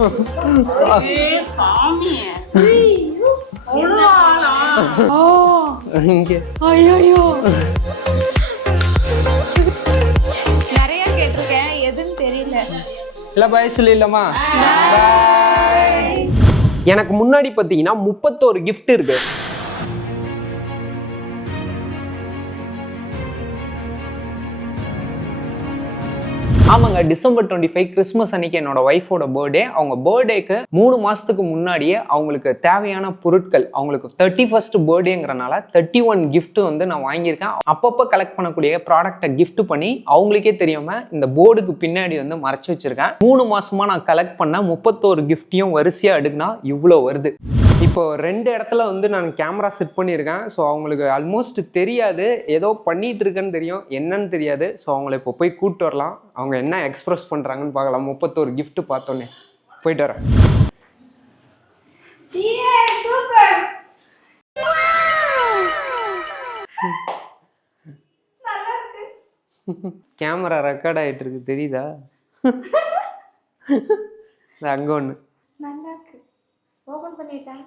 சாமி நிறைய கேட்டிருக்கேன், எதுன்னு தெரியல. இல்ல பாய் சொல்லிடலாமா? எனக்கு முன்னாடி பாத்தீங்கன்னா 31 கிஃப்ட் இருக்கு. ஆமாங்க, டிசம்பர் 25 கிறிஸ்மஸ் அன்னைக்கு என்னோட ஒய்ஃபோட பர்த்டே. அவங்க பர்த்டேக்கு 3 மாசத்துக்கு முன்னாடியே அவங்களுக்கு தேவையான பொருட்கள், அவங்களுக்கு 31st பர்த்டேங்கிறனால 31 கிஃப்ட் வந்து நான் வாங்கியிருக்கேன். அப்பப்போ கலெக்ட் பண்ணக்கூடிய ப்ராடக்டை கிஃப்ட் பண்ணி அவங்களுக்கே தெரியாம இந்த போர்டுக்கு பின்னாடி வந்து மறைச்சு வச்சிருக்கேன். 3 மாசமா நான் கலெக்ட் பண்ண 31 கிஃப்டையும் வரிசையா அடுக்குனா இவ்வளோ வருது. இப்போ 2 இடத்துல வந்து நான் கேமரா செட் பண்ணியிருக்கேன். ஸோ அவங்களுக்கு ஆல்மோஸ்ட் தெரியாது, ஏதோ பண்ணிட்டு இருக்கேன்னு தெரியும், என்னன்னு தெரியாது. ஸோ அவங்கள இப்போ போய் கூப்பிட்டு வரலாம், அவங்க என்ன எக்ஸ்பிரஸ் பண்ணுறாங்கன்னு பார்க்கலாம். 31 கிஃப்ட் பார்த்தோன்னே போயிட்டு வரேன். கேமரா ரெக்கார்ட் ஆகிட்டு இருக்கு, தெரியுதா? அங்கே ஒன்று ஓபன் பண்ணிட்டேன்.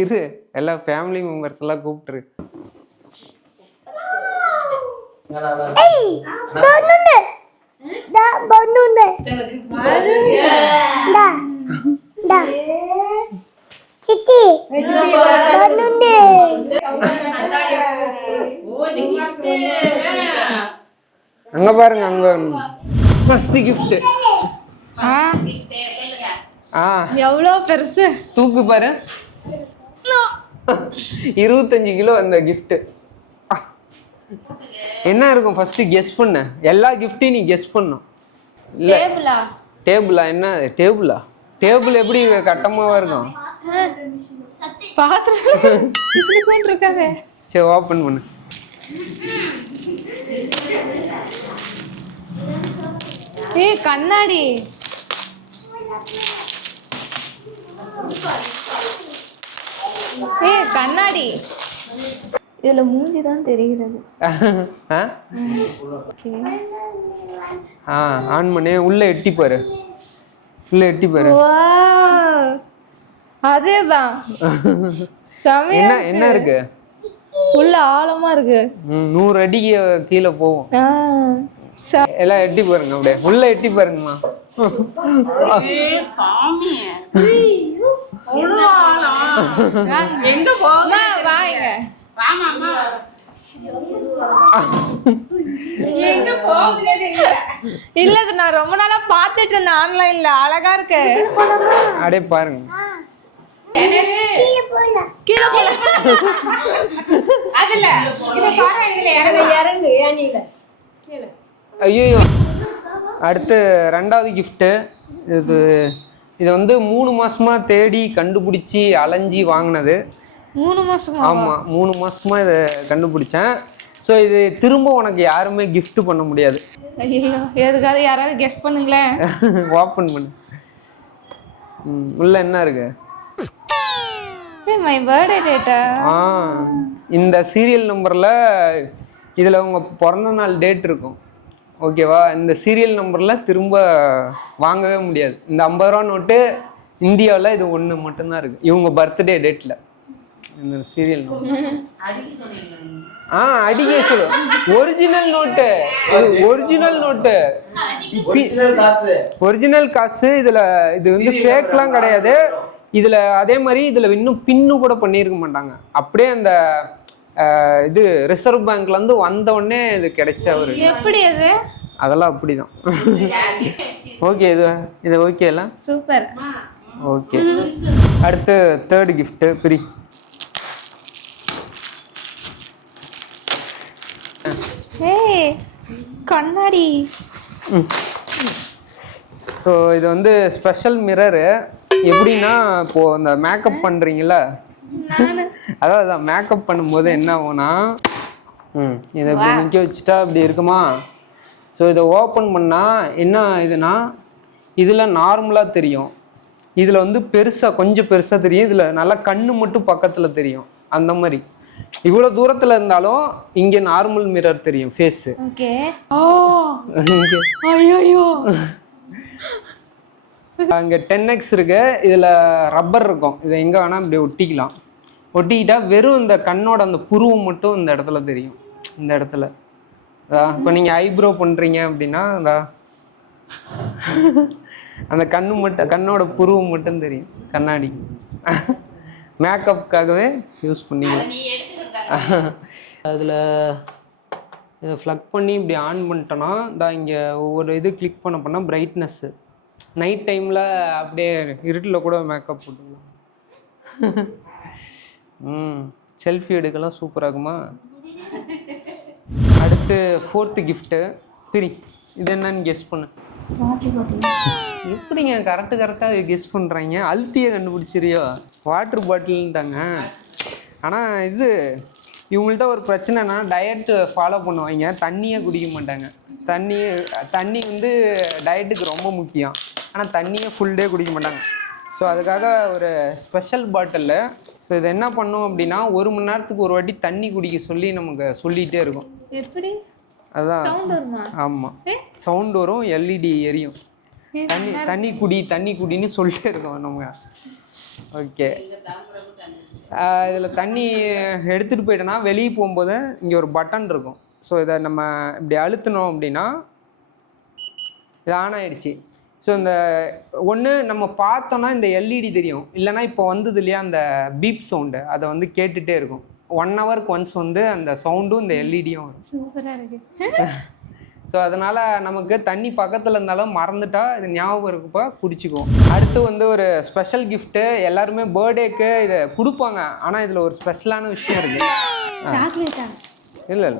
இரு, எல்லா ஃபேமிலி மெம்பர்ஸ் எல்லாம் கூப்பிட்டுரு. அங்க பாருங்க, அங்க ஃபர்ஸ்ட் கிஃப்ட். எவ்வளோ பெருசு, தூக்கு பாரு. 25 கிலோ அந்த கிஃப்ட். என்ன இருக்கும் ஃபர்ஸ்ட் கெஸ் பண்ண. எல்லா கிஃப்டையும் நீ கெஸ் பண்ணும். இல்ல டேபிளா? என்ன டேபிளா? டேபிள் எப்படி கட்டமாவா இருக்கும்? பாத்திரம் இருக்காதே. சரி, ஓபன் பண்ணு. ஏய், கண்ணாடி. ஏய், கண்ணாடி. இதுல மூஞ்சி தான் தெரிகிறது. ஆன் பண்ணி உள்ள எட்டி பாரு, உள்ள எட்டி பாரு. அதேதான். என்ன என்ன இருக்கு? உள்ள ஆழமா இருக்கு. 100 அடிக்கு கீழே போவோம். எல்லாம் எட்டி பாருங்க, அப்படியே உள்ள எட்டி பாருங்கம்மா. சாமி எங்க போக வாங்க. இல்ல, நான் ரொம்ப நாளா பாத்துட்டு இருந்தேன் ஆன்லைன்ல, அழகா இருக்கு. அப்படியே பாருங்க. ஐயோ, அடுத்து 2வது கிஃப்ட். இது வந்து 3 மாசமா தேடி கண்டுபிடிச்சி அலைஞ்சி வாங்கினது. 3 மாசமா? ஆமா, 3 மாசமா இதை கண்டுபிடிச்சேன். ஸோ இது திரும்ப உனக்கு யாருமே கிஃப்ட் பண்ண முடியாது. ஐயோ, எதுக்காவது யாராவது கெஸ் பண்ணுங்களேன். ஓப்பன் பண்ணு. உள்ள என்ன இருக்கு? My birthday data. இந்த சீரியல் நம்பர்ல இதுல உங்க பிறந்த நாள் டேட் இருக்கும், ஓகேவா? இந்த சீரியல் நம்பர்ல திரும்ப வாங்கவே முடியாது. இந்த 50 ரூபா நோட்டு இந்தியாவில் இது ஒன்று மட்டும்தான் இருக்கு, இவங்க பர்த்டே டேட்ல. இந்த சீரியல் நம்பர் அடிக்க சொல்லு. Original note, original note, original காசு. இதுல இது வந்து ஃபேக்லாம் கிடையாது. இதுல அதே மாதிரி இதுல இன்னும் பின்னு கூட பண்ணியிருக்க மாட்டாங்க. அப்படியே அந்த இது ரிசர்வ் பேங்க்ல இருந்து வந்த உடனே இது கிடைச்ச ஒரு. எப்படி அது? அதெல்லாம் அப்படிதான். ஓகே, இது ஓகே இல்ல? சூப்பர். ஓகே, அடுத்து 3rd கிஃப்ட். பிரி. ஏய், கண்ணாடி. ஸோ இது வந்து ஸ்பெஷல் மிரரு. எப்படின்னா, இப்போ இந்த மேக்கப் பண்றீங்களா, அதான் மேக்கப் பண்ணும்போது என்ன ஆகும்னா, இதை இப்படி நிற்க வச்சுட்டா இப்படி இருக்குமா. ஸோ இதை ஓப்பன் பண்ணால் என்ன இதுனா, இதில் நார்மலாக தெரியும், இதில் வந்து பெருசாக கொஞ்சம் பெருசாக தெரியும், இதில் நல்லா கண்ணு மட்டும் பக்கத்தில் தெரியும். அந்த மாதிரி இவ்வளோ தூரத்தில் இருந்தாலும் இங்கே நார்மல் மிரர் தெரியும், ஃபேஸு. ஓகே. ஓ, ஐயோ, அங்கே 10x இருக்கு. இதில் ரப்பர் இருக்கும். இதை எங்கே வேணால் இப்படி ஒட்டிக்கலாம். ஒட்டிக்கிட்டா வெறும் இந்த கண்ணோட அந்த புருவம் மட்டும் இந்த இடத்துல தெரியும். இந்த இடத்துல இப்போ நீங்கள் ஐப்ரோ பண்ணுறீங்க அப்படின்னா அந்த கண்ணு மட்டும், கண்ணோட புருவம் மட்டும் தெரியும் கண்ணாடி. மேக்கப்புக்காகவே யூஸ் பண்ணிக்கலாம். அதில் இதை ஃப்ளக் பண்ணி இப்படி ஆன் பண்ணிட்டோன்னா இங்கே ஒவ்வொரு இது கிளிக் பண்ண பிரைட்னஸ்ஸு நைட் டைமில் அப்படியே இருட்டில் கூட மேக்கப் போட்டுக்கலாம். செல்ஃபி எடுக்கலாம் சூப்பராக இருக்குமா. அடுத்து 4th கிஃப்ட்டு பிரி. இது என்னன்னு கெஸ் பண்ணு. எப்படிங்க கரெக்டாக கெஸ் பண்ணுறாங்க? அழுத்தியை கண்டுபிடிச்சிரியோ? வாட்டர் பாட்டில்ன்ட்டாங்க. ஆனால் இது இவங்கள்ட்ட ஒரு பிரச்சனைனா டயட்டு ஃபாலோ பண்ணுவாங்க, தண்ணியே குடிக்க மாட்டாங்க. தண்ணி வந்து டயட்டுக்கு ரொம்ப முக்கியம். ஆனால் தண்ணியே ஃபுல் டே குடிக்க மாட்டாங்க. ஸோ அதுக்காக ஒரு ஸ்பெஷல் பாட்டில். ஸோ இதை என்ன பண்ணும் அப்படின்னா 1 மணி நேரத்துக்கு ஒரு வாட்டி தண்ணி குடிக்க சொல்லி நமக்கு சொல்லிகிட்டே இருக்கும். எப்படி? அதான் ஆமாம், சவுண்ட் வரும், எல்இடி எரியும். தண்ணி குடின்னு சொல்லிட்டே இருக்கோம் நம்ம. ஓகே, இதில் தண்ணி எடுத்துகிட்டு போயிட்டோன்னா வெளியே போகும்போது இங்கே ஒரு பட்டன் இருக்கும். ஸோ இதை நம்ம இப்படி அழுத்தினோம் அப்படின்னா இது ஆன் ஆகிடுச்சு. ஸோ இந்த ஒன்று நம்ம பார்த்தோன்னா இந்த எல்இடி தெரியும், இல்லைனா இப்போ வந்தது இல்லையா அந்த பீப் சவுண்டு, அதை வந்து கேட்டுகிட்டே இருக்கும். 1 ஹவருக்கு ஒன்ஸ் வந்து அந்த சவுண்டும் இந்த எல்இடியும் வரும். சூப்பராக இருக்குது. ஸோ அதனால் நமக்கு தண்ணி பக்கத்தில் இருந்தாலும் மறந்துட்டா இது ஞாபகம் இருக்குப்போ குடிச்சிக்குவோம். அடுத்து வந்து ஒரு ஸ்பெஷல் கிஃப்ட்டு. எல்லாருமே பர்த்டேக்கு இதை கொடுப்பாங்க. ஆனால் இதில் ஒரு ஸ்பெஷலான விஷயம் இருக்குது. இல்லை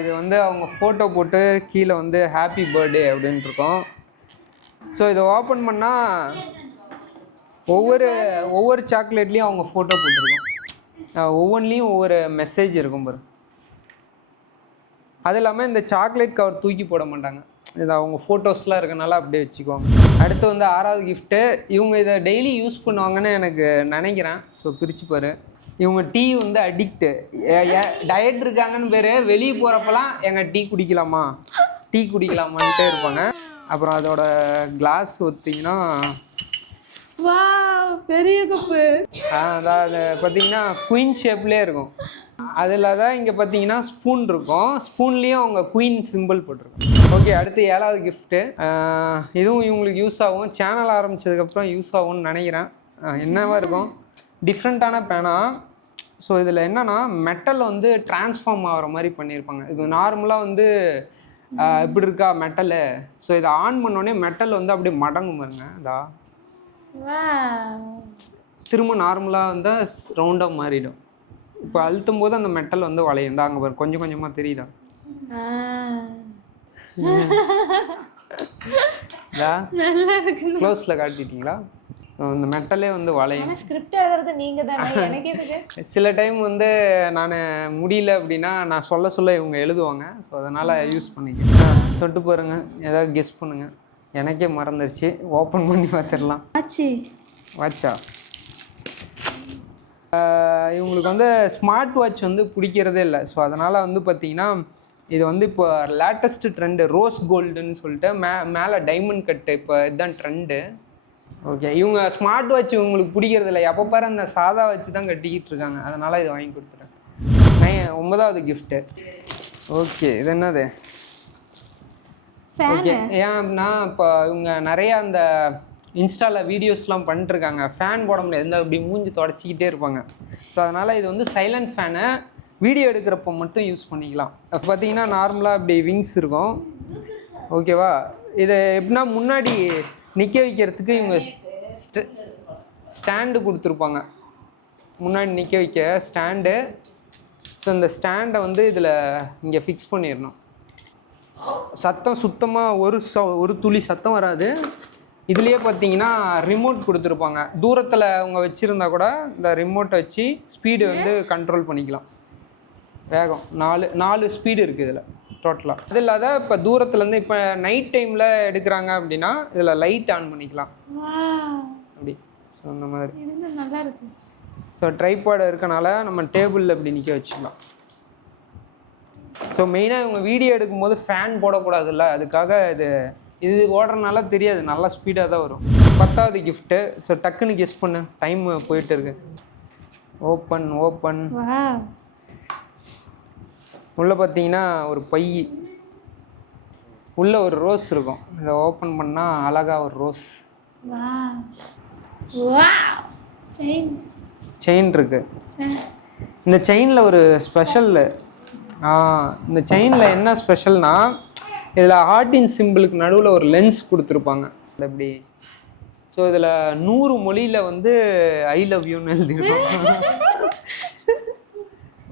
இது வந்து அவங்க ஃபோட்டோ போட்டு கீழே வந்து ஹாப்பி பர்த்டே அப்படின்ட்டு இருக்கோம். ஸோ இதை ஓப்பன் பண்ணால் ஒவ்வொரு சாக்லேட்லேயும் அவங்க ஃபோட்டோ போட்டிருக்கோம். ஒவ்வொன்றிலையும் ஒவ்வொரு மெசேஜ் இருக்கும் பாரு. அது இல்லாமல் இந்த சாக்லேட் கவர் தூக்கி போட மாட்டாங்க, இது அவங்க ஃபோட்டோஸ்லாம் இருக்கனால அப்படியே வச்சுக்குவாங்க. அடுத்து வந்து 6வது கிஃப்ட்டு. இவங்க இதை டெய்லி யூஸ் பண்ணுவாங்கன்னு எனக்கு நினைக்கிறேன். ஸோ பிரித்து பாரு. இவங்க டீ வந்து அடிக்ட்டு. டயட் இருக்காங்கன்னு பேர், வெளியே போகிறப்பெல்லாம் எங்கள் டீ குடிக்கலாமான்ட்டே இருப்பாங்க. அப்புறம் அதோட கிளாஸ் ஒத்திங்கன்னா பெரிய கப்பு. அதாவது பார்த்தீங்கன்னா குயின் ஷேப்லேயே இருக்கும். அதில் தான் இங்கே பார்த்தீங்கன்னா ஸ்பூன் இருக்கும். ஸ்பூன்லேயும் அவங்க குயின் சிம்பிள் போட்டிருக்கோம். ஓகே, அடுத்து 7வது கிஃப்ட்டு. இதுவும் இவங்களுக்கு யூஸ் ஆகும். சேனல் ஆரம்பித்ததுக்கப்புறம் யூஸ் ஆகும்னு நினைக்கிறேன். என்னவா இருக்கும், டிஃப்ரெண்ட்டான பேனா. ஸோ இதில் என்னென்னா மெட்டல் வந்து டிரான்ஸ்ஃபார்ம் ஆகிற மாதிரி பண்ணியிருப்பாங்க. இது நார்மலாக வந்து இப்படி இருக்கா மெட்டலு. ஸோ இதை ஆன் பண்ணோடனே மெட்டல் வந்து அப்படியே மடங்கும் பாருங்க. திரும்ப நார்மலாக வந்து ரவுண்டாக மாறிடும். இப்போ அழுத்தும் போது அந்த மெட்டல் வந்து வளையும். அங்கே பாரு, கொஞ்சம் கொஞ்சமாக தெரியுதா? க்ளோஸில் காட்டிட்டீங்களா? இந்த மெட்டலே வந்து வளையும். ஸ்கிரிப்ட் எழுதுறது நீங்கள் தானே, எனக்கு எதுக்கு? சில டைம் வந்து நான் முடியல அப்படின்னா நான் சொல்ல இவங்க எழுதுவாங்க. ஸோ அதனால் யூஸ் பண்ணிக்கிறேன். தொட்டு பாருங்க, ஏதாவது கெஸ் பண்ணுங்க. எனக்கே மறந்துருச்சு. ஓப்பன் பண்ணி பார்த்துடலாம். வாட்சா? இவங்களுக்கு வந்து ஸ்மார்ட் வாட்ச் வந்து பிடிக்கிறதே இல்லை. ஸோ அதனால் வந்து பார்த்திங்கன்னா இது வந்து இப்போ லேட்டஸ்ட்டு ட்ரெண்டு ரோஸ் கோல்டுன்னு சொல்லிட்டு மேலே டைமண்ட் கட்டு இப்போ இதுதான் ட்ரெண்டு. ஓகே, இவங்க ஸ்மார்ட் வாட்ச் இவங்களுக்கு பிடிக்கிறதில்ல. எப்போ பாரு அந்த சாதா வச்சு தான் கட்டிக்கிட்டு இருக்காங்க. அதனால் இதை வாங்கி கொடுத்துறேன். 9வது கிஃப்ட்டு. ஓகே, இது என்னது? ஓகே, ஏன் அப்படின்னா இப்போ இவங்க நிறையா அந்த இன்ஸ்டாவில் வீடியோஸ்லாம் பண்ணிட்டுருக்காங்க. ஃபேன் போட முடியாது, எந்த அப்படி மூஞ்சி தொடச்சிக்கிட்டே இருப்பாங்க. ஸோ அதனால் இது வந்து சைலண்ட் ஃபேனு. வீடியோ எடுக்கிறப்ப மட்டும் யூஸ் பண்ணிக்கலாம். இப்போ பார்த்தீங்கன்னா நார்மலாக இப்படி விங்ஸ் இருக்கும். ஓகேவா? இதை எப்படின்னா முன்னாடி நிற்க வைக்கிறதுக்கு இவங்க ஸ்டாண்டு கொடுத்துருப்பாங்க. முன்னாடி நிற்க வைக்க ஸ்டாண்டு. ஸோ இந்த ஸ்டாண்டை வந்து இதில் இங்கே ஃபிக்ஸ் பண்ணிடணும். சத்தம் சுத்தமாக ஒரு துளி சத்தம் வராது. இதுலேயே பார்த்தீங்கன்னா ரிமோட் கொடுத்துருப்பாங்க. தூரத்தில் அவங்க வச்சுருந்தா கூட இந்த ரிமோட்டை வச்சு ஸ்பீடு வந்து கண்ட்ரோல் பண்ணிக்கலாம். வேகம் 4 ஸ்பீடு இருக்குது இதில் டோட்டலாக. அது இல்லாத இப்போ தூரத்துலேருந்து இப்போ நைட் டைமில் எடுக்கிறாங்க அப்படின்னா இதில் லைட் ஆன் பண்ணிக்கலாம் அப்படி. ஸோ அந்த மாதிரி நல்லா இருக்கு. ஸோ ட்ரைபாட் இருக்கனால நம்ம டேபிளில் இப்படி நிற்க வச்சுக்கலாம். ஸோ மெயினாக இவங்க வீடியோ எடுக்கும்போது ஃபேன் போடக்கூடாதுல்ல, அதுக்காக இது ஓடுறதுனால தெரியாது, நல்லா ஸ்பீடாக தான் வரும். 10வது கிஃப்ட்டு. ஸோ டக்குன்னு கெஸ் பண்ணு, டைம் போயிட்டு இருக்கு. ஓப்பன். உள்ளே பார்த்தீங்கன்னா ஒரு பை, உள்ளே ஒரு ரோஸ் இருக்கும். இதை ஓப்பன் பண்ணால் அழகாக ஒரு ரோஸ். செயின் இருக்கு. இந்த செயினில் ஒரு ஸ்பெஷல். இந்த செயினில் என்ன ஸ்பெஷல்னா, இதில் ஹார்ட்டின் சிம்பிளுக்கு நடுவில் ஒரு லென்ஸ் கொடுத்துருப்பாங்க. அது அப்படி. ஸோ இதில் 100 மொழியில் வந்து ஐ லவ் யூன்னு எழுதியிருக்கோம்.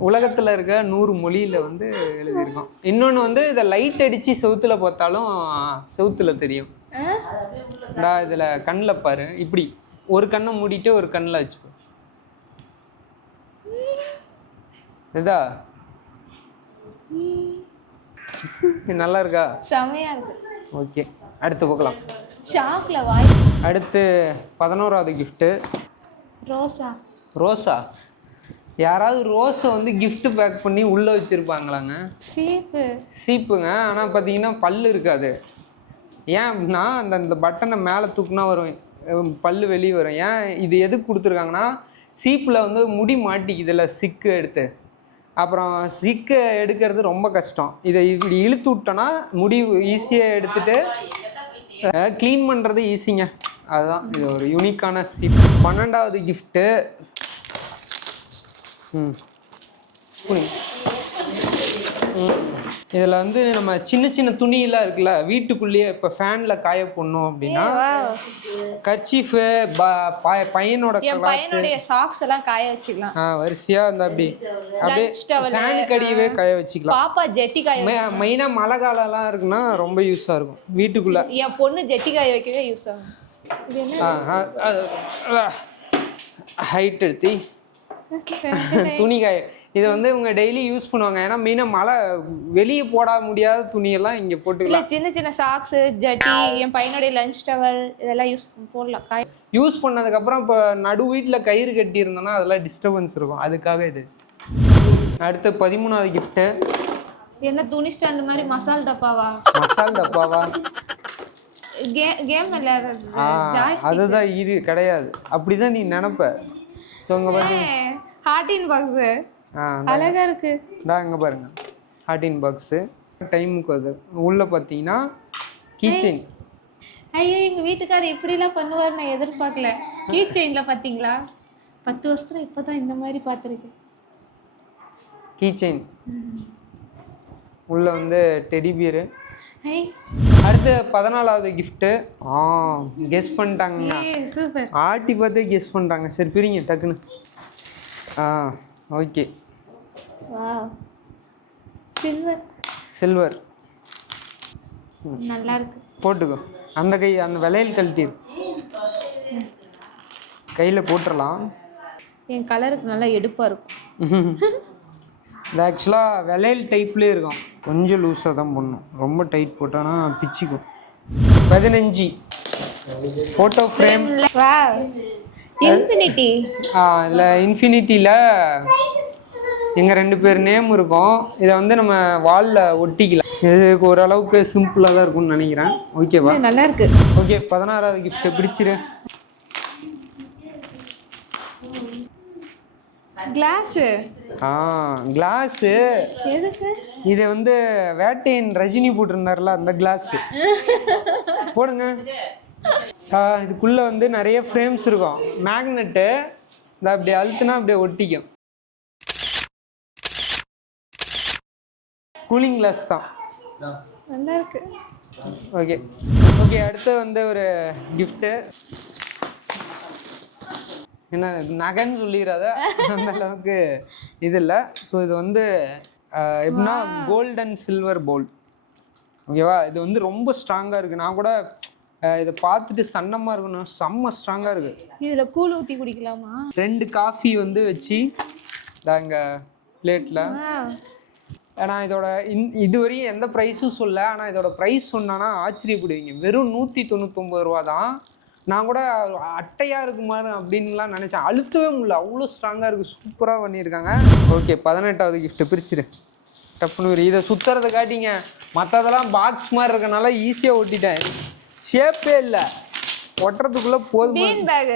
உலகத்தில் இருக்க 100 மொழியில் வந்து எழுதியிருக்கோம். இன்னொன்று வந்து இதை லைட் அடித்து செவுத்தில் பார்த்தாலும் செவுத்தில் தெரியும். இதில் கண்ணில் பாரு, இப்படி ஒரு கண்ணை மூடிட்டு ஒரு கண்ணில் வச்சுப்போம். இதா நல்லா இருக்கா? செமையா இருக்கு. ஓகே, அடுத்து பார்க்கலாம். ஷாக்ல வாய். அடுத்து 11வது கிஃப்ட்டு. ரோஸா? யாராவது ரோஸை வந்து கிஃப்ட் பேக் பண்ணி உள்ளே வச்சுருப்பாங்களாங்க? சீப்புங்க. ஆனால் பார்த்தீங்கன்னா பல்லு இருக்காது. ஏன் அப்படின்னா அந்த பட்டனை மேலே தூக்குனா வரும், பல்லு வெளியே வரும். ஏன் இது எதுக்கு கொடுத்துருக்காங்கன்னா, சீப்பில் வந்து முடி மாட்டிக்குதுல சிக்கு எடுத்து, அப்புறம் சிக்கை எடுக்கிறது ரொம்ப கஷ்டம். இதை இப்படி இழுத்து விட்டோன்னா முடி ஈஸியாக எடுத்துட்டு க்ளீன் பண்ணுறது ஈஸிங்க. அதுதான் இது ஒரு யூனிக்கான சீப். 12வது கிஃப்ட்டு. இதில் வந்து நம்ம சின்ன சின்ன துணியெல்லாம் இருக்குல்ல, வீட்டுக்குள்ளேயே இப்போ ஃபேனில் காய போடணும் அப்படின்னா கர்ச்சீஃபு, பையனோட சாக்ஸ் எல்லாம் காய வச்சுக்கலாம். வரிசையாக இந்த அப்படியே ஃபேனுக்கு அடியவே காய வச்சுக்கலாம். பாப்பா ஜெட்டி காய, மெயினாக மழை காலம்லாம் இருக்குன்னா ரொம்ப யூஸாக இருக்கும் வீட்டுக்குள்ளே. என் பொண்ணு ஜெட்டி காய வைக்கவே யூஸ் ஆகும். ஹைட் எடுத்து துணி காய, இதை வந்து இவங்க டெய்லி யூஸ் பண்ணுவாங்க. ஏன்னா மெயினாக மழை வெளியே போட முடியாத துணியெல்லாம் இங்கே போட்டுக்கலாம். சின்ன சின்ன சாக்ஸு, ஜட்டி, என் பையனுடைய லஞ்ச் டவல் இதெல்லாம் போடலாம். யூஸ் பண்ணதுக்கப்புறம் இப்போ நடு வீட்டில் கயிறு கட்டி இருந்தோன்னா அதெல்லாம் டிஸ்டர்பன்ஸ் இருக்கும், அதுக்காக இது. அடுத்து 13வது கிஃப்ட்டு. என்ன துணி ஸ்டாண்ட் மாதிரி மசால் டப்பாவா? கேம் விளையாடுறது. அதுதான் கிடையாது, அப்படிதான் நீ நினைப்ப. ஸோ இங்கே பாருங்க, ஹார்டின் பாக்ஸு அழகா இருக்கு. இங்கே பாருங்க, ஹார்டின் பாக்ஸு. டைமுக்கு அது உள்ள பார்த்தீங்கன்னா கீச்செயின். ஐயோ, எங்கள் வீட்டுக்காரர் இப்படிலாம் பண்ணுவார் நான் எதிர்பார்க்கல. கீச்செயினில் பார்த்தீங்களா, 10 வருஷத்துல இப்போ தான் இந்த மாதிரி பார்த்துருக்கேன். கீச்செயின் உள்ள வந்து டெடி பியரு. அடுத்து 14வது கிஃப்ட்டு. கெஸ் பண்ணிட்டாங்க. சூப்பர். ஆட்டி பார்த்தே கெஸ் பண்ணுறாங்க. சரி பிரிங்க டக்குன்னு. ஓகே. சில்வர். நல்லா இருக்கு, போட்டுக்கோ. அந்த கை, அந்த விலையில் கழட்டி கையில் போட்டுடலாம். என் கலருக்கு நல்லா எடுப்பாக இருக்கும். இது ஆக்சுவலாக விலையில் டைப்லேயே இருக்கும், கொஞ்சம் லூஸாக தான் போடணும். ரொம்ப டைட் போட்டோன்னா பிச்சுக்கும். 15 ஃபோட்டோ ஃப்ரேம். இன்ஃபினிட்டி. இல்லை, இன்ஃபினிட்டியில் எங்கள் 2 பேர் நேம் இருக்கும். இதை வந்து நம்ம வாலில் ஒட்டிக்கலாம். இதுக்கு ஓரளவுக்கு சிம்பிளாக தான் இருக்கும்னு நினைக்கிறேன். ஓகேவா? நல்லா இருக்கு. ஓகே, 16வது கிஃப்ட்டு பிடிச்சிரு. கிளாஸு. கிளாஸு எதுக்கு? இது வந்து வேட்டையன் ரஜினி போட்டிருந்தார்ல, அந்த கிளாஸு போடுங்க. இதுக்குள்ளே வந்து நிறைய ஃப்ரேம்ஸ் இருக்கும். மேக்னெட்டு இந்த அப்படியே அழுத்துனா அப்படியே ஒட்டிக்கும். கூலிங் கிளாஸ் தான். நல்லா இருக்கு. ஓகே. அடுத்து வந்து ஒரு கிஃப்ட்டு. என்ன நகைன்னு சொல்லிடாத, அந்த அளவுக்கு இது இல்லை. ஸோ இது வந்து எப்படின்னா கோல்ட் அண்ட் சில்வர் பவுல். ஓகேவா? இது வந்து ரொம்ப ஸ்ட்ராங்காக இருக்குது. நான் கூட இதை பார்த்துட்டு சன்னமாக இருக்கணும், செம்ம ஸ்ட்ராங்காக இருக்குது. இதில் கூழ் ஊற்றி குடிக்கலாமா? 2 காஃபி வந்து வச்சு இங்கே பிளேட்டில். ஏன்னா இதோட இதுவரையும் எந்த ப்ரைஸும் சொல்ல, ஆனால் இதோட ப்ரைஸ் சொன்னான்னா ஆச்சரியப்படுவீங்க. வெறும் 199 ரூபா தான். நான் கூட அட்டையாக இருக்குமாரு அப்படின்லாம் நினச்சேன். அழுத்தவே முடியல, அவ்வளோ ஸ்ட்ராங்காக இருக்குது. சூப்பராக பண்ணியிருக்காங்க. Okay, 18வது gift பிரிச்சிரு. டப்புனு இதை சுத்துறதை காட்டிங்க. மற்றதெல்லாம் பாக்ஸ் மாதிரி இருக்கனால ஈஸியாக ஒட்டிட்டேன். ஷேப்பே இல்லை, ஒட்டுறதுக்குள்ள போதும். பீன் பேக்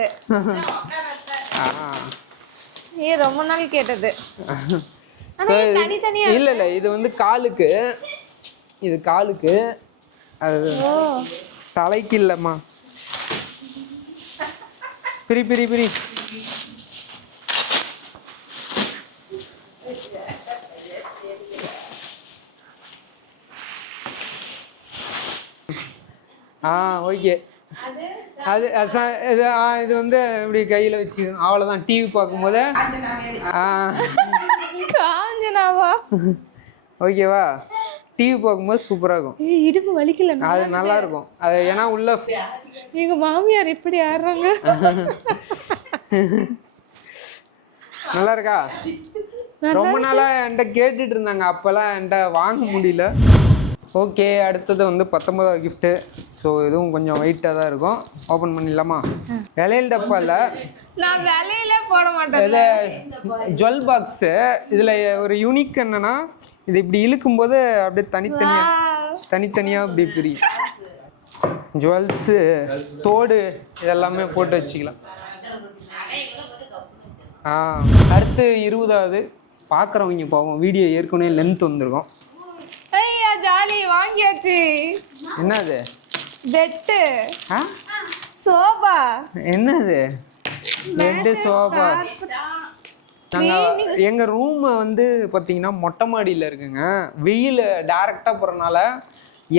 ரொம்ப நாள் கேட்டது. தனித்தனியா இல்ல இல்ல, இது வந்து காலுக்கு, இது காலுக்கு, அது தலைக்கு இல்லம்மா. பிரி பிரி பிரி. ஓகே. அது இது வந்து இப்படி கையில வச்சு அவ்வளவுதான். டிவி பார்க்கும்போது காஞ்சனாவா ஓகேவா, டிவி பார்க்கும்போது சூப்பரா இருக்கும். இடுப்பு வலிக்கல, அது நல்லா இருக்கும். அது ஏன்னா உள்ள எங்க மாமியார் இப்படி ஆடுறாங்க. நல்லா இருக்கா? ரொம்ப நாளா என்கிட்ட கேட்டுட்டு இருந்தாங்க, அப்பெல்லாம் என்கிட்ட வாங்க முடியல. ஓகே, அடுத்தது வந்து 19வது கிஃப்ட்டு. ஸோ இதுவும் கொஞ்சம் வெயிட்டாக தான் இருக்கும். ஓப்பன் பண்ணிடலாமா? விலையில் டப்பா இல்லை, நான் விலையில போட மாட்டேன். இதில் ஜுவல் பாக்ஸு. இதில் ஒரு யூனிக் என்னன்னா, இது இப்படி இழுக்கும்போது அப்படியே தனித்தனியாக இப்படி பிரியும். ஜுவல்ஸு, தோடு இதெல்லாமே போட்டு வச்சுக்கலாம். அடுத்து 20வது. பார்க்குறவங்க போவோம், வீடியோ ஏற்கனவே லென்த் வந்துருக்கும். ஜாலி வாங்கியாச்சு. என்னது? Bed, sofa. என்னது? Bed, sofa. நாங்கள் எங்கள் ரூமை வந்து பார்த்தீங்கன்னா மொட்டை மாடியில் இருக்குங்க. வெயில் டைரெக்டாக போகிறனால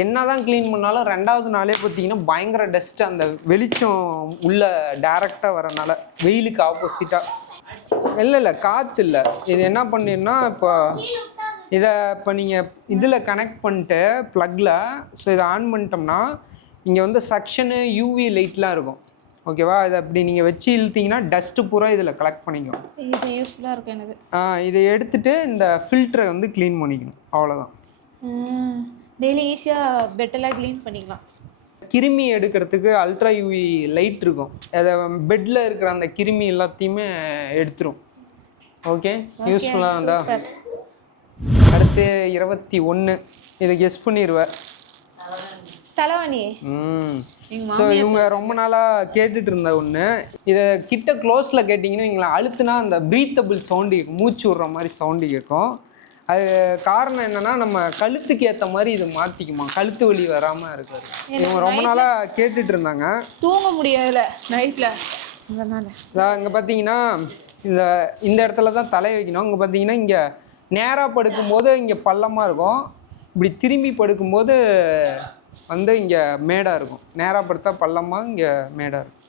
என்னதான் க்ளீன் பண்ணாலும் 2வது நாளே பார்த்தீங்கன்னா பயங்கர டஸ்ட்டு. அந்த வெளிச்சம் உள்ள டைரெக்டாக வரனால வெயிலுக்கு ஆப்போசிட்டாக. இல்லை காற்று இல்லை. இது என்ன பண்ணிருன்னா, இப்போ இதை இப்போ நீங்கள் இதில் கனெக்ட் பண்ணிட்டு ப்ளக்கில், ஸோ இதை ஆன் பண்ணிட்டோம்னா இங்கே வந்து சக்ஷனு, யூவி லைட்லாம் இருக்கும். ஓகேவா? இதை அப்படி நீங்கள் வச்சு இழுத்தீங்கன்னா டஸ்ட்டு பூரா இதில் கலெக்ட் பண்ணிக்கும். இது யூஸ்ஃபுல்லாக இருக்கும் எனக்கு. இதை எடுத்துகிட்டு இந்த ஃபில்டரை வந்து க்ளீன் பண்ணிக்கணும், அவ்வளோதான். டெய்லி ஈஸியாக பெட்டெல்லாம் க்ளீன் பண்ணிக்கலாம். கிருமி எடுக்கிறதுக்கு அல்ட்ரா யூவி லைட் இருக்கும். அதை பெட்டில் இருக்கிற அந்த கிருமி எல்லாத்தையுமே எடுத்துரும். ஓகே, யூஸ்ஃபுல்லாக இருந்தா. அடுத்து 21. இதை கெஸ் பண்ணிடுவேன். தலைவாணி. ஸோ இவங்க ரொம்ப நாளாக கேட்டுட்டு இருந்த ஒன்று. இதை கிட்ட க்ளோஸில் கேட்டிங்கன்னா இவங்களை அழுத்துனா அந்த ப்ரீத்தபிள் சவுண்டு கேட்கும், மூச்சு விடுற மாதிரி சவுண்டு கேட்கும். அது காரணம் என்னன்னா, நம்ம கழுத்துக்கு ஏற்ற மாதிரி இது மாற்றிக்குமா, கழுத்து வலி வராமல் இருக்காது. இவங்க ரொம்ப நாளாக கேட்டுட்டு இருந்தாங்க. தூங்க முடியாதுல நைட்டில், அதனால. இங்கே பார்த்தீங்கன்னா இந்த இடத்துல தான் தலை வைக்கணும். இங்கே பார்த்தீங்கன்னா இங்கே நேராக படுக்கும்போது இங்கே பள்ளமாக இருக்கும், இப்படி திரும்பி படுக்கும்போது வந்து இங்கே மேடாக இருக்கும். நேராக படுத்தா பள்ளமாக, இங்கே மேடாக இருக்கும்.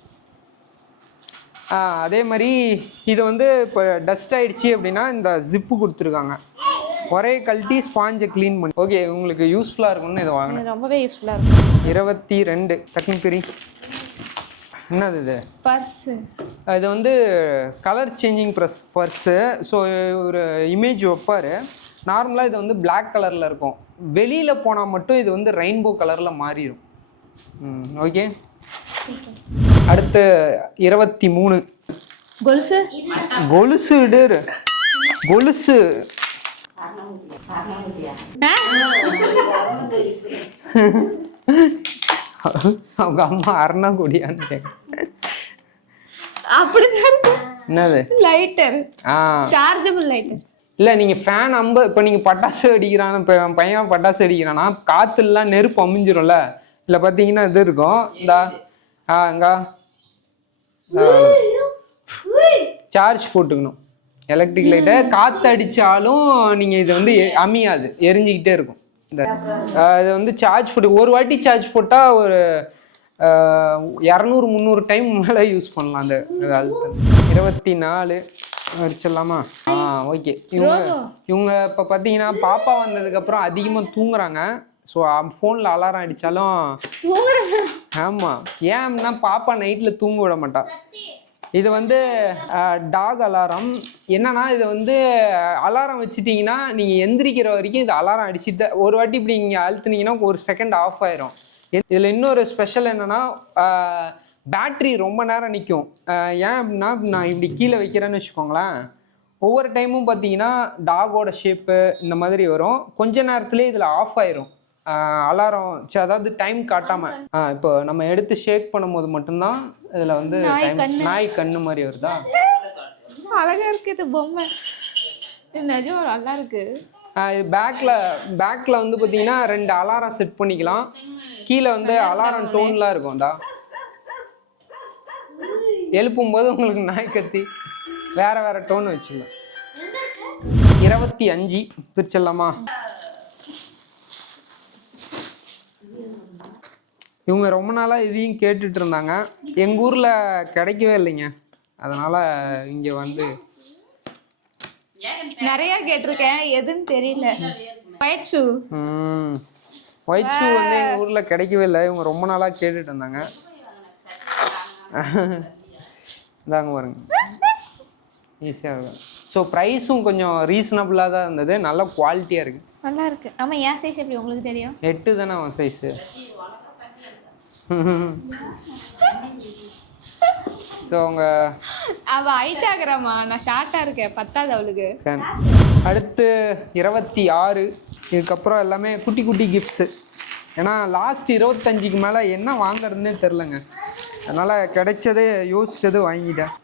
அதே மாதிரி இது வந்து இப்போ டஸ்ட் ஆகிடுச்சி அப்படின்னா இந்த ஜிப்பு கொடுத்துருக்காங்க, ஒரே கழட்டி ஸ்பாஞ்சை க்ளீன் பண்ணி. ஓகே, உங்களுக்கு யூஸ்ஃபுல்லாக இருக்கும்னு இதை வாங்கினேன். ரொம்பவே யூஸ்ஃபுல்லாக இருக்கும். 22 டக்குனு பெரிய. என்னது இது? பர்ஸு. இது வந்து கலர் சேஞ்சிங் பர்ஸு. ஸோ ஒரு இமேஜ் வைப்பார். நார்மலாக இது வந்து பிளாக் கலரில் இருக்கும், வெளியில் போனால் மட்டும் இது வந்து ரெயின்போ கலரில் மாறிடும். ஓகே, அடுத்து 23. கொலுசு. கொலுசு டேர், கொலுசு. அவங்க அம்மா அருணாக்குடியான்னு கேட்க. அப்படிதான். என்னது? Lighter, chargeable lighter. இல்லை, நீங்கள் ஃபேன் இப்போ நீங்கள் பட்டாசு அடிக்கிறான்னு, இப்போ பையன் பட்டாசு அடிக்கிறான்னா காற்றுலாம் நெருப்பு அமிஞ்சிரும்ல. இல்லை பார்த்தீங்கன்னா இது இருக்கும், இங்கே சார்ஜ் போட்டுக்கணும் எலக்ட்ரிக் லைட்டை. காற்று அடித்தாலும் நீங்கள் இதை வந்து அமியாது, எரிஞ்சிக்கிட்டே இருக்கும். இது வந்து சார்ஜ் போட்டு ஒரு வாட்டி சார்ஜ் போட்டால் ஒரு 200-300 டைம் மேலே யூஸ் பண்ணலாம் அந்த காலத்தில். 24 வச்சிடலாமா? ஓகே. இவங்க இப்போ பார்த்தீங்கன்னா பாப்பா வந்ததுக்கப்புறம் அதிகமாக தூங்குறாங்க. ஸோ ஃபோனில் அலாரம் அடித்தாலும் ஆமாம். ஏன்னா பாப்பா நைட்டில் தூங்க விட மாட்டா. இது வந்து டாக் அலாரம். என்னன்னா இது வந்து அலாரம் வச்சுட்டிங்கன்னா நீங்கள் எந்திரிக்கிற வரைக்கும் இது அலாரம் அடிச்சுட்டு, ஒரு வாட்டி இப்படி நீங்கள் அழுத்துனீங்கன்னா 1 செகண்ட் ஆஃப் ஆயிரும். இதில் இன்னொரு ஸ்பெஷல் என்னென்னா, பேட்ரி ரொம்ப நேரம் நிற்கும். ஏன் அப்படின்னா, நான் இப்படி கீழே வைக்கிறேன்னு வச்சுக்கோங்களேன், ஒவ்வொரு டைமும் பார்த்தீங்கன்னா டாகோட ஷேப்பு இந்த மாதிரி வரும். கொஞ்ச நேரத்துலேயே இதில் ஆஃப் ஆயிரும் அலாரம். அதாவது டைம் காட்டாம இப்போ நம்ம எடுத்து ஷேக் பண்ணும்போது மட்டும்தான் இதில் வந்து நாய் கண்ணு மாதிரி வருதா. அழகா இருக்கு இது பொம்மை. நிஜம் நல்லா இருக்கு. இது பேக்கில் வந்து பார்த்தீங்கன்னா 2 அலாரம் செட் பண்ணிக்கலாம். கீழே வந்து அலாரம் டோன்லாம் இருக்கும்டா. எழுப்பும் போது உங்களுக்கு நாய் கத்தி வேற டோன் வச்சுக்கலாம். 25 பிரிச்சிடலாமா? இவங்க ரொம்ப நாளாக இதையும் கேட்டுட்டு இருந்தாங்க. எங்கள் ஊரில் கிடைக்கவே இல்லைங்க. அதனால் இங்கே வந்து நிறைய கேட்டிருக்கேன், எதுன்னு தெரியல. ஒயிட் ஷூ வந்து எங்கள் ஊரில் கிடைக்கவே இல்லை. இவங்க ரொம்ப நாளாக கேட்டுட்டு இருந்தாங்க. இதாங்க பாருங்க, ஈஸியாக இருக்கும். ஸோ ப்ரைஸும் கொஞ்சம் ரீசனபிளாக தான் இருந்தது. நல்ல குவாலிட்டியாக இருக்குது, நல்லா இருக்கு. ஆமாம், என் சைஸ் எப்படி உங்களுக்கு தெரியும்? 8 தானே அவன் சைஸு. ஸோ அவள் ஹைட் ஆகுறாமா, நான் ஷார்ட்டாக இருக்கேன், பத்தாது அவளுக்கு. அடுத்து 26. இதுக்கப்புறம் எல்லாமே குட்டி குட்டி கிஃப்ட்ஸு. ஏன்னா லாஸ்ட் 25க்கு மேலே என்ன வாங்குறதுன்னே தெரிலங்க. அதனால் கிடைச்சதே யோசிச்சது வாங்கிட்டேன்.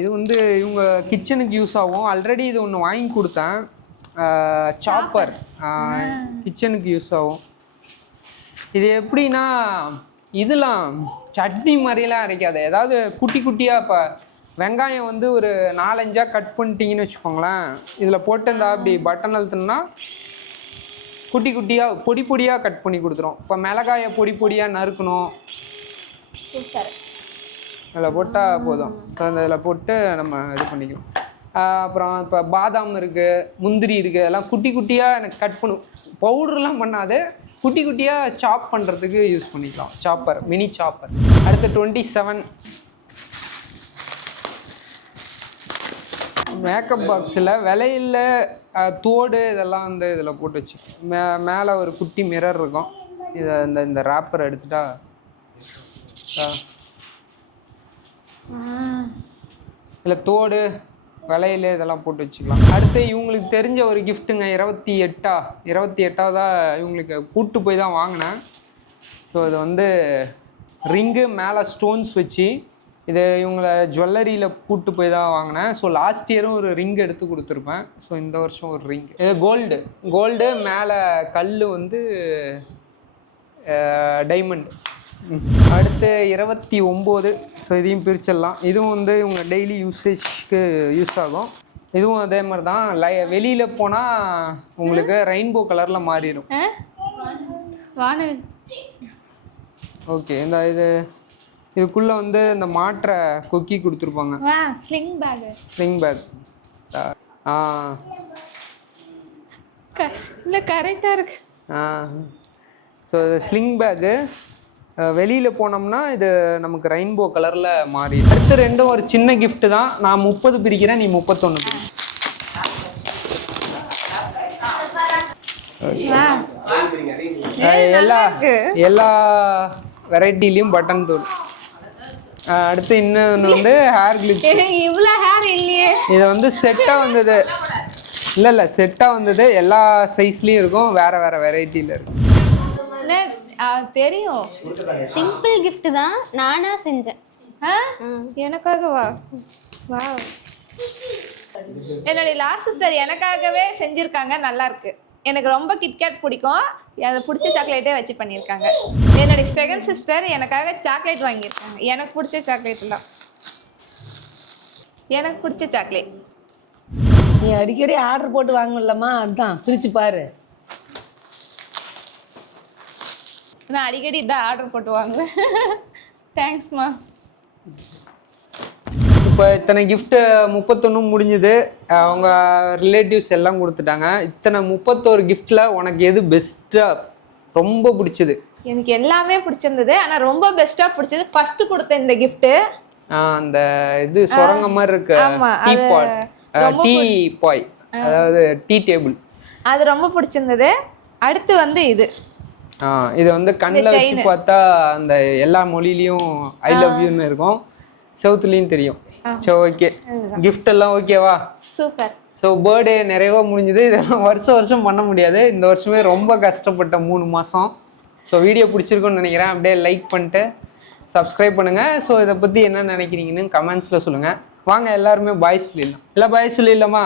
இது வந்து இவங்க கிச்சனுக்கு யூஸ் ஆகும். ஆல்ரெடி இது ஒன்று வாங்கி கொடுத்தேன், சாப்பர். கிச்சனுக்கு யூஸ் ஆகும். இது எப்படின்னா இதெல்லாம் சட்னி மாதிரிலாம் அரைக்காது. ஏதாவது குட்டி குட்டியாக இப்போ வெங்காயம் வந்து ஒரு 4-5 கட் பண்ணிட்டீங்கன்னு வச்சுக்கோங்களேன். இதில் போட்டு இந்த அப்படி பட்டன் அழுத்துனா குட்டி குட்டியாக பொடி பொடியாக கட் பண்ணி கொடுத்துரும். இப்போ மிளகாயை பொடி பொடியாக நறுக்கணும், சூப்பர். அதில் போட்டால் போதும். ஸோ அந்த இதில் போட்டு நம்ம இது பண்ணிக்கலாம். அப்புறம் இப்போ பாதாம் இருக்குது, முந்திரி இருக்குது, அதெல்லாம் குட்டி குட்டியாக எனக்கு கட் பண்ணும். பவுடர்லாம் பண்ணாது, குட்டி குட்டியாக சாப் பண்ணுறதுக்கு யூஸ் பண்ணிக்கலாம். Chopper, mini chopper. அடுத்து 27 மேக்கப் பாக்ஸில் விலையில் தோடு இதெல்லாம் வந்து இதில் போட்டு வச்சு மேலே ஒரு குட்டி மிரர் இருக்கும். இதை இந்த ராப்பர் எடுத்துட்டா இல்லை தோடு விலையில் இதெல்லாம் போட்டு வச்சுக்கலாம். அடுத்து இவங்களுக்கு தெரிஞ்ச ஒரு கிஃப்ட்டுங்க. 28ஆவதா இவங்களுக்கு கூப்பிட்டு போய் தான் வாங்கினேன். ஸோ இது வந்து ரிங்கு மேலே ஸ்டோன்ஸ் வச்சு, இது இவங்களை ஜுவல்லரியில் கூப்பிட்டு போய் தான் வாங்கினேன். ஸோ லாஸ்ட் இயரும் ஒரு ரிங் எடுத்து கொடுத்துருப்பேன். ஸோ இந்த வருஷம் ஒரு ரிங். இது கோல்டு மேலே கல் வந்து டைமண்ட். அடுத்து 29. ஸோ இதையும் பிரிச்சிடலாம். இதுவும் வந்து இவங்க டெய்லி யூசேஜ்க்கு யூஸ் ஆகும். இதுவும் அதே மாதிரி தான். வெளியில் போனால் உங்களுக்கு ரெயின்போ கலரில் மாறிடும். ஓகே, இந்த இதுக்குள்ளே வந்து இந்த மாற்ற கொக்கி கொடுத்துருப்பாங்க. Sling bag. இல்லை கரெக்டாக இருக்கு. ஸோ ஸ்லிங் பேக்கு வெளியில் போனோம்னா இது நமக்கு ரெயின்போ கலரில் மாறி. அடுத்து 2 ஒரு சின்ன கிஃப்ட் தான். நான் 30 பிரிக்கிறேன், நீ 31 பிரி. எல்லா வெரைட்டிலையும் பட்டன் தூள். அடுத்து இன்னொன்று வந்து ஹேர் கிளிப். இவ்வளோ ஹேர் இல்லையே. இது வந்து செட்டாக வந்தது. இல்லை செட்டாக வந்தது. எல்லா சைஸ்லேயும் இருக்கும், வேறு வெரைட்டியில் இருக்கும். தெரியும், சிம்பிள் கிஃப்ட் தான், நானா செஞ்சேன். எனக்காகவா? வா, என்னுடைய லாஸ்ட் சிஸ்டர் எனக்காகவே செஞ்சுருக்காங்க. நல்லா இருக்கு. எனக்கு ரொம்ப கிட்கேட் பிடிக்கும். அதை பிடிச்ச சாக்லேட்டே வச்சு பண்ணியிருக்காங்க. என்னுடைய செகண்ட் சிஸ்டர் எனக்காக சாக்லேட் வாங்கியிருக்காங்க. எனக்கு பிடிச்ச சாக்லேட்லாம், எனக்கு பிடிச்ச சாக்லேட். நீ அடிக்கடி ஆர்டர் போட்டு வாங்கலம்மா, அதுதான் பிரித்து பாரு. நான் அடிக்கடி இதான் ஆர்டர் போட்டு வாங்குவேன். தேங்க்ஸ்மா. இப்போ இத்தனை கிஃப்ட்டு 31 முடிஞ்சுது. அவங்க ரிலேட்டிவ்ஸ் எல்லாம் கொடுத்துட்டாங்க. இத்தனை 31 கிஃப்டில் உனக்கு எது பெஸ்ட்டாக ரொம்ப பிடிச்சது? எனக்கு எல்லாமே பிடிச்சிருந்தது. ஆனால் ரொம்ப பெஸ்ட்டாக பிடிச்சது ஃபர்ஸ்ட் கொடுத்த இந்த கிஃப்ட்டு. அந்த இது சுரங்க மாதிரி இருக்கு, டீ பாய், அதாவது டீ டேபிள். அது ரொம்ப பிடிச்சிருந்தது. அடுத்து வந்து இது வந்து கண்ணில் வச்சு பார்த்தா அந்த எல்லா மொழியிலையும் ஐ லவ் யூன்னு இருக்கும், செவுத்துலேயும் தெரியும். சரி ஓகே, கிஃப்ட் எல்லாம் ஓகேவா? சூப்பர். ஸோ பர்த்டே நிறையவா முடிஞ்சுது. இதெல்லாம் வருஷம் வருஷம் பண்ண முடியாது, இந்த வருஷமே ரொம்ப கஷ்டப்பட்ட 3 மாதம். ஸோ வீடியோ பிடிச்சிருக்குன்னு நினைக்கிறேன். அப்படியே லைக் பண்ணிட்டு சப்ஸ்கிரைப் பண்ணுங்கள். ஸோ இதை பற்றி என்ன நினைக்கிறீங்கன்னு கமெண்ட்ஸில் சொல்லுங்கள். வாங்க எல்லாருமே பாய் சொல்லிடலாம். இல்லை பாய் சொல்லிடலாமா?